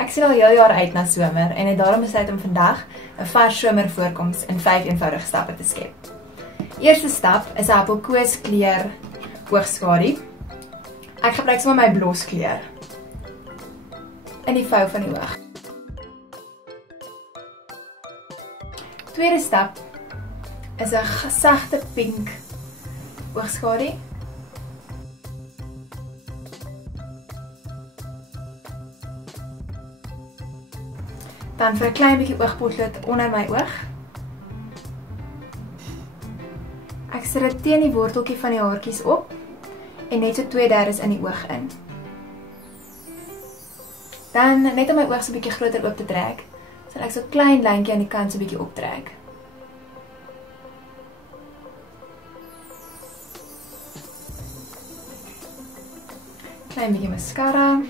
Ek sien al heel jaar uit na somer en het daarom besluit om vandag 'n vars somervoorkoms in 5 eenvoudige stappe te skep. Eerste stap is 'n appelkoos kleur oogskadu. Ek gebruik sommer my bloskleur in die vou van die oog. Tweede stap is 'n gesagte pink oogskadu. Dan vir 'n klein bietjie oogpotlood onder my oog. Ek sit dit teen die worteltjie van die haartjies op en net so 2/3 in die oog in. Dan net om my oog so 'n bietjie groter oop te trek, sal ek so 'n klein lyntjie aan die kant so 'n bietjie optrek. Klein bietjie mascara.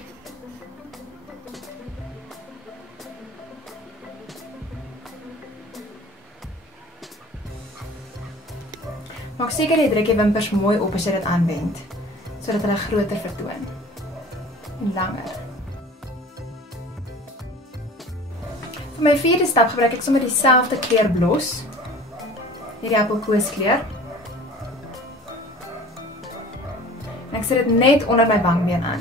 Maak seker jy druk jy wimpers mooi op as jy dit aanwend, sodat hulle groter vertoon en langer. Vir my vierde stap gebruik ek sommer dieselfde kleur blos, hierdie appelkooskleur. En ek sit dit net onder my wangbeen aan.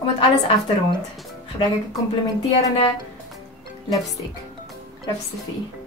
Om dit alles af te rond, gebruik ek 'n komplementerende lipstick, Lipstifie.